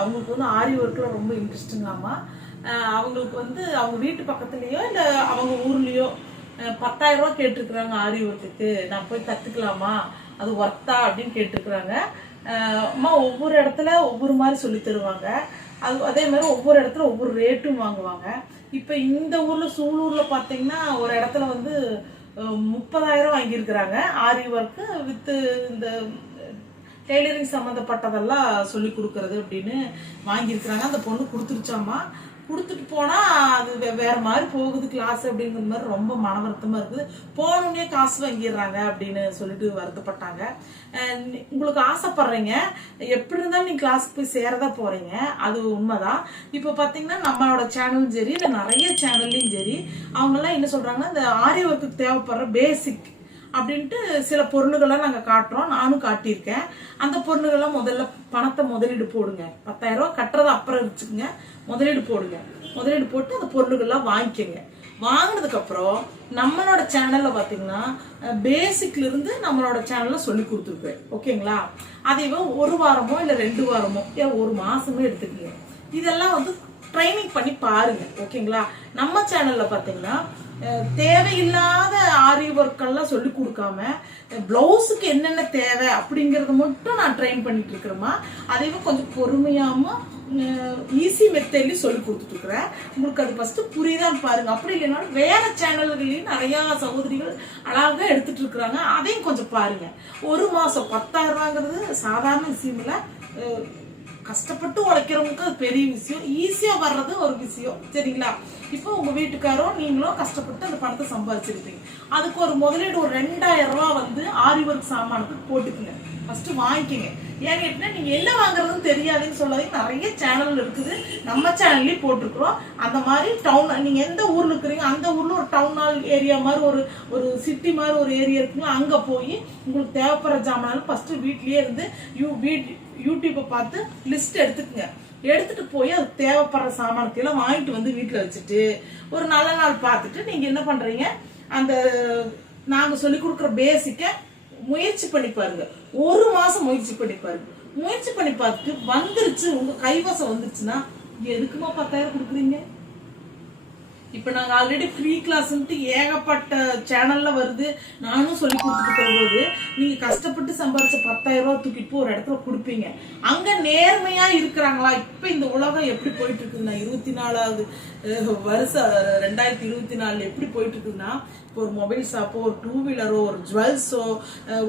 அவங்களுக்கு வந்து ஆரி ஒர்க்கில் ரொம்ப இன்ட்ரெஸ்ட்டுங்களாமா. அவங்களுக்கு வந்து அவங்க வீட்டு பக்கத்துலேயோ இல்லை அவங்க ஊர்லேயோ 10,000 ரூபா கேட்டிருக்கிறாங்க ஆரி ஒர்க்குக்கு. நான் போய் கற்றுக்கலாமா, அது ஒர்த்தா அப்படின்னு கேட்டிருக்கிறாங்க. அம்மா ஒவ்வொரு இடத்துல ஒவ்வொரு மாதிரி சொல்லி தருவாங்க. அதே மாதிரி ஒவ்வொரு இடத்துல ஒவ்வொரு ரேட்டும் வாங்குவாங்க. இப்போ இந்த ஊரில் சூலூரில் பார்த்தீங்கன்னா ஒரு இடத்துல வந்து 30,000 வாங்கியிருக்கிறாங்க ஆரி ஒர்க்கு வித்து இந்த டெய்லரிங் சம்மந்தப்பட்டதெல்லாம் சொல்லி கொடுக்கறது அப்படின்னு வாங்கியிருக்கிறாங்க. அந்த பொண்ணு கொடுத்துருச்சாமா. கொடுத்துட்டு போனால் அது வேறு மாதிரி போகுது கிளாஸ் அப்படிங்கிற மாதிரி ரொம்ப மன வருத்தமாக இருக்குது. போகணுன்னே காசு வாங்கிடுறாங்க அப்படின்னு சொல்லிட்டு வருத்தப்பட்டாங்க. உங்களுக்கு ஆசைப்படுறீங்க, எப்படி இருந்தாலும் நீங்கள் கிளாஸுக்கு போய் சேரதான் போகிறீங்க, அது உண்மைதான். இப்போ பார்த்தீங்கன்னா நம்மளோட சேனலும் சரி இல்லை நிறைய சேனல்லையும் சரி அவங்கெல்லாம் என்ன சொல்கிறாங்கன்னா இந்த ஆரி ஒர்க்குக்கு தேவைப்படுற பேசிக் அப்படின்ட்டு சில பொருள்கள்லாம் நாங்கள் காட்டுறோம். நானும் காட்டியிருக்கேன். அந்த பொருள்கள்லாம் முதல்ல பணத்தை முதலீடு போடுங்க. 10,000 ரூபா கட்டுறதை அப்புறம் வச்சுக்கோங்க, முதலீடு போடுங்க. முதலீடு போட்டு அந்த பொருள்கள்லாம் வாங்கிக்கோங்க. வாங்கினதுக்கப்புறம் நம்மளோட சேனலில் பார்த்தீங்கன்னா பேசிக்ல இருந்து நம்மளோட சேனலில் சொல்லி கொடுத்துருப்பேன். ஓகேங்களா? அதையும் 1 வாரமோ இல்லை 2 வாரமோ இல்லை 1 மாசமோ எடுத்துக்கோங்க. இதெல்லாம் வந்து ட்ரைனிங் பண்ணி பாருங்க. ஓகேங்களா? நம்ம சேனல்ல பார்த்தீங்கன்னா தேவையில்லாத ஆரி ஒர்க்கெல்லாம் சொல்லி கொடுக்காம பிளவுஸுக்கு என்னென்ன தேவை அப்படிங்கறத மட்டும் நான் ட்ரெயின் பண்ணிட்டு இருக்கிறேம்மா. அதையும் கொஞ்சம் பொறுமையாம ஈஸி மெத்தட்லயும் சொல்லி கொடுத்துட்டு இருக்கிறேன். உங்களுக்கு அது ஃபர்ஸ்ட் புரியுதான்னு பாருங்க. அப்படி இல்லைனாலும் வேற சேனல்களையும் நிறைய சகோதரிகள் அழகா எடுத்துட்டு இருக்கிறாங்க. அதையும் கொஞ்சம் பாருங்க. 1 மாசம் 10,000 ரூபாங்கிறது சாதாரண விஷயம் இல்லை. கஷ்டப்பட்டு உழைக்கிறவங்களுக்கு அது பெரிய விஷயம். ஈஸியா வர்றது ஒரு விஷயம். சரிங்களா? இப்போ உங்க வீட்டுக்காரோ நீங்களும் கஷ்டப்பட்டு அந்த பணத்தை சம்பாதிச்சிருப்பீங்க. அதுக்கு ஒரு முதலீடு ஒரு 2,000 ரூபா வந்து ஆரி ஒர்க் சாமானுக்கு போட்டுக்குங்க. ஃபர்ஸ்ட் வாங்கிக்கங்க. ஏன்னு கேட்டா நீங்க என்ன வாங்குறதுன்னு தெரியாதுன்னு சொல்லாதீங்க. நிறைய சேனல் இருக்குது, நம்ம சேனல்லயும் போட்டிருக்கிறோம். அந்த மாதிரி டவுன் நீங்க எந்த ஊர்ல இருக்கிறீங்க அந்த ஊர்ல ஒரு டவுன் ஹால் ஏரியா மாதிரி ஒரு சிட்டி மாதிரி ஒரு ஏரியா இருக்குங்களா, அங்க போய் உங்களுக்கு தேவைப்படுற ஜாமான் ஃபர்ஸ்ட் வீட்லயே இருந்து யூடியூப்பை பார்த்து லிஸ்ட் எடுத்துக்கங்க. எடுத்துட்டு போய் அது தேவைப்படுற சாமானத்தை எல்லாம் வாங்கிட்டு வந்து வீட்டுல வச்சுட்டு ஒரு நல்ல நாள் பார்த்துட்டு நீங்க என்ன பண்றீங்க, அந்த நாங்க சொல்லி கொடுக்குற பேசிக்க முயற்சி பண்ணி பாருங்க. 1 மாசம் முயற்சி பண்ணி பாருங்க. முயற்சி பண்ணி பார்த்துட்டு வந்துருச்சு, உங்க கைவசம் வந்துருச்சுன்னா எதுக்குமா 10,000 கொடுக்குறீங்க? இப்ப நாங்க ஆல்ரெடி ஃப்ரீ கிளாஸ்ன்ட்டு ஏகப்பட்ட சேனல்ல வருது. நானும் சொல்லி கொடுத்துட்டு போகும்போது நீங்க கஷ்டப்பட்டு சம்பாதிச்ச 10,000 ரூபாய் தூக்கிட்டு போய் ஒரு இடத்துல கொடுப்பீங்க. அங்க நேர்மையா இருக்கிறாங்களா? இப்ப இந்த உலகம் எப்படி போயிட்டு இருக்குன்னா 24வது வருஷம் 2024 எப்படி போயிட்டு இருக்குன்னா, இப்போ ஒரு மொபைல் ஷாப்போ, ஒரு 2 வீலரோ, ஒரு ஜுவல்ஸோ,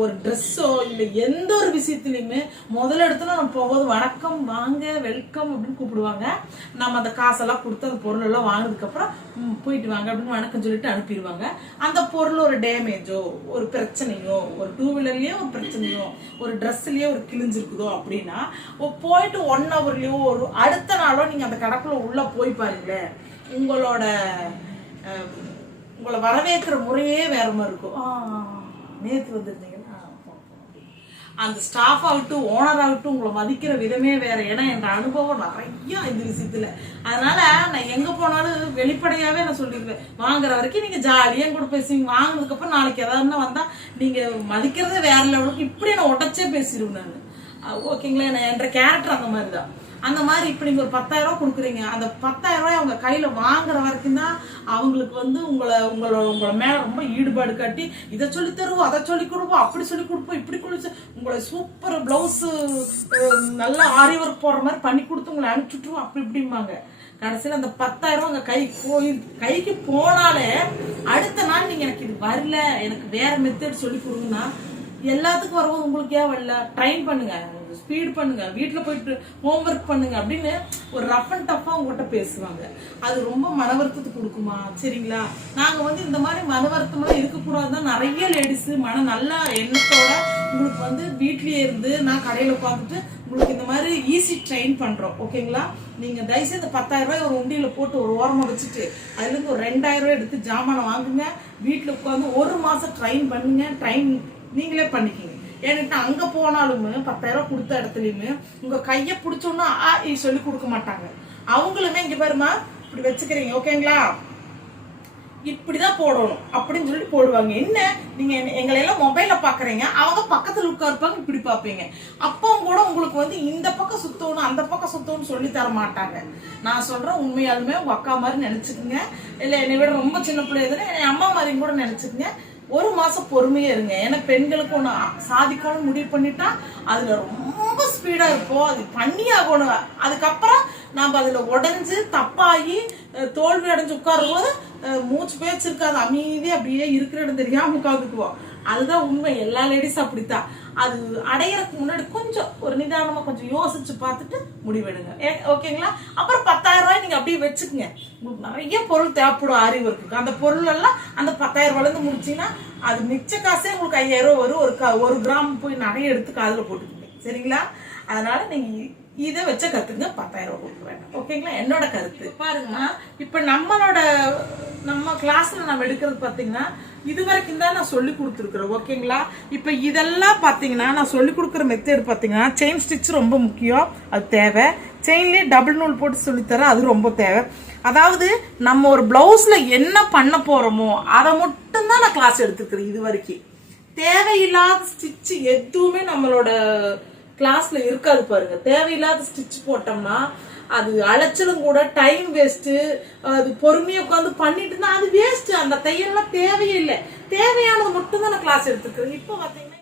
ஒரு ட்ரெஸ்ஸோ, இல்லை எந்த ஒரு விஷயத்துலையுமே முதல் இடத்துல நம்ம போகும்போது வணக்கம் வாங்க வெல்கம் அப்படின்னு கூப்பிடுவாங்க. நம்ம அந்த காசெல்லாம் கொடுத்து அந்த பொருள் எல்லாம் வாங்கினதுக்கு அப்புறம் போயிட்டு வாங்க அப்படின்னு வணக்கம் சொல்லிட்டு அனுப்பிடுவாங்க. அந்த பொருள் ஒரு டேமேஜோ, ஒரு பிரச்சனையோ, ஒரு 2 வீலர்லயோ ஒரு பிரச்சனையோ, ஒரு ட்ரெஸ்லயோ ஒரு கிழிஞ்சிருக்குதோ அப்படின்னா போயிட்டு 1 ஹவர்லயோ ஒரு அடுத்த நாளோ நீங்க அந்த கடைக்குள்ள உள்ள போய் பாருங்களேன், உங்களை வரவேற்கிற முறையே வேற மாதிரி இருக்கும். நேற்று வந்துருந்தீங்கன்னா அந்த ஸ்டாஃப் ஆகட்டும் ஓனர் ஆகட்டும் உங்களை மதிக்கிற விதமே வேற. ஏன்னா என் அனுபவம் நிறைய இந்த விஷயத்துல. அதனால நான் எங்க போனாலும் வெளிப்படையாவே நான் சொல்லிடுவேன், வாங்குற வரைக்கும் நீங்க ஜாலியா கூட பேசுவீங்க, வாங்கினதுக்கு அப்புறம் நாளைக்கு ஏதாவது வந்தா நீங்க மதிக்கிறதே வேற லெவலுக்கு இப்படி நான் உடச்சே பேசிடுவேன் நான். ஓகேங்களா? நான் என்ற கேரக்டர் அந்த மாதிரிதான். அந்த மாதிரி இப்ப நீங்க ஒரு 10,000 ரூபாய் கொடுக்குறீங்க, அந்த 10,000 ரூபாய் அவங்க கையில வாங்குற வரைக்கும் தான் அவங்களுக்கு வந்து உங்களை மேல ரொம்ப ஈடுபாடு காட்டி இதை சொல்லி தருவோம், அதை சொல்லி கொடுப்போம், அப்படி சொல்லி கொடுப்போம், இப்படி கொடுத்து உங்களை சூப்பர் பிளவுஸ் நல்லா ஆரி ஒர்க் போடுற மாதிரி பண்ணி கொடுத்து உங்களை அனுப்பிச்சுட்டுருவோம் அப்படி இப்படிம்பாங்க. கடைசியில் அந்த 10,000 ரூபாய் உங்க கைக்கு போனாலே அடுத்த நாள் நீங்க எனக்கு இது வரல, எனக்கு வேற மெத்தட் சொல்லி கொடுங்கன்னா எல்லாத்துக்கும் வரும்போது உங்களுக்கு ஏன் வரல, ட்ரைன் பண்ணுங்க, ஸ்பீட் பண்ணுங்க, வீட்டுல போயிட்டு ஹோம்ஒர்க் பண்ணுங்க அப்படின்னு ஒரு ரஃப் அண்ட் டஃபா உங்ககிட்ட பேசுவாங்க. அது ரொம்ப மன வருத்தத்துக்கு கொடுக்குமா? சரிங்களா? நாங்க வந்து இந்த மாதிரி மன வருத்தம்லாம் இருக்கக்கூடாதுதான் நிறைய லேடிஸ் நல்ல எண்ணத்தோட உங்களுக்கு வந்து வீட்லயே இருந்து நான் கடையில உட்காந்துட்டு உங்களுக்கு இந்த மாதிரி ஈஸி ட்ரெயின் பண்றோம். ஓகேங்களா? நீங்க தயவுசெய்து 10,000 ரூபாய் ஒரு உண்டியில போட்டு ஒரு ஓரமா வச்சுட்டு அதுல இருந்து ஒரு 2,000 ரூபாய் எடுத்து ஜாமான வாங்குங்க, வீட்டுல உட்காந்து 1 மாசம் ட்ரெயின் பண்ணுங்க. ட்ரெயின் நீங்களே பண்ணிக்கிங்க. ஏன்னா அங்க போனாலுமே 10,000 ரூபாய் கொடுத்த இடத்துலயுமே உங்க கைய பிடிச்சோன்னா சொல்லி கொடுக்க மாட்டாங்க. அவங்களுமே இங்க பாருமா இப்படி வச்சுக்கிறீங்க. ஓகேங்களா? இப்படிதான் போடணும் அப்படின்னு சொல்லி போடுவாங்க. என்ன நீங்க எங்களை எல்லாம் மொபைல்ல பாக்குறீங்க, அவங்க பக்கத்துல உட்கார்ப்பாங்க, இப்படி பாப்பீங்க. அப்பவும் கூட உங்களுக்கு வந்து இந்த பக்கம் சுத்தணும் அந்த பக்கம் சுத்தணும்னு சொல்லி தர மாட்டாங்க. நான் சொல்றேன், உண்மையாலுமே உங்க அக்கா மாதிரி நினைச்சுக்குங்க, இல்ல என்னை விட ரொம்ப சின்ன பிள்ளைய என் அம்மா மாதிரியும் கூட நினைச்சுக்குங்க. ஒரு மாசம் பொறுமையா இருங்க. ஏன்னா பெண்களுக்கு ஒண்ணு சாதிக்கணும்னு முடிவு பண்ணிட்டா அதுல ரொம்ப ஸ்பீடா இருப்போம், அது பண்ணி ஆகணும். அதுக்கப்புறம் நாம அதுல உடஞ்சு தப்பாகி தோல்வி அடைஞ்சு உட்காரும் போது மூச்சு பேச்சு இருக்காது, அமைதியா அப்படியே இருக்கிற இடம் தெரியாம உட்காந்துக்குவோம். அதுதான் உண்மை. எல்லா லேடிஸும் அப்படித்தான். அது அடையறதுக்கு முன்னாடி கொஞ்சம் ஒரு நிதானமா கொஞ்சம் யோசிச்சு பார்த்துட்டு முடிவெடுங்க. ஓகேங்களா? அப்புறம் 10,000 ரூபாய் நீங்க அப்படியே வச்சுக்கோங்க. உங்களுக்கு நிறைய பொருள் தேவைப்படும் ஆரி ஒர்க்குக்கு. அந்த பொருள் எல்லாம் அந்த 10,000 ரூபாய்ல முடிச்சீங்கன்னா அது மிச்ச காசே உங்களுக்கு 5,000 ரூபாய் வரும். ஒரு கிராம் போய் நிறைய எடுத்து காதுல போட்டுக்கோங்க. சரிங்களா? அதனால நீங்க இதை வச்ச கத்துங்க, 10,000 ரூபாய் கொடுக்க வேண்டாம். ஓகேங்களா? என்னோட கருத்து. பாருங்கன்னா இப்ப நம்ம கிளாஸ்ல நம்ம எடுக்கிறது பாத்தீங்கன்னா இது வரைக்கும் தான் நான் சொல்லி கொடுத்துருக்குறேன். ஓகேங்களா? இப்ப இதெல்லாம் பாத்தீங்கன்னா நான் சொல்லி கொடுக்குற மெத்தட் பாத்தீங்கன்னா செயின் ஸ்டிச் ரொம்ப முக்கியம், அது தேவை. செயின்லயே டபுள் நூல் போட்டு சொல்லித்தரேன், அது ரொம்ப தேவை. அதாவது நம்ம ஒரு பிளவுஸ்ல என்ன பண்ண போறோமோ அதை மட்டும் தான் நான் கிளாஸ் எடுத்துக்கிறேன். இது வரைக்கும் தேவையில்லாத ஸ்டிச் எதுவுமே நம்மளோட கிளாஸ்ல இருக்காது. பாருங்க, தேவையில்லாத ஸ்டிச் போட்டோம்னா அது அலைச்சலும் கூட, டைம் வேஸ்ட். அது பொறுமையா உட்காந்து பண்ணிட்டு இருந்தா அது வேஸ்ட். அந்த தையல்லாம் தேவையே இல்லை. தேவையானது மட்டும் தான் நான் கிளாஸ் எடுத்துக்கிறேன். இப்போ பாத்தீங்கன்னா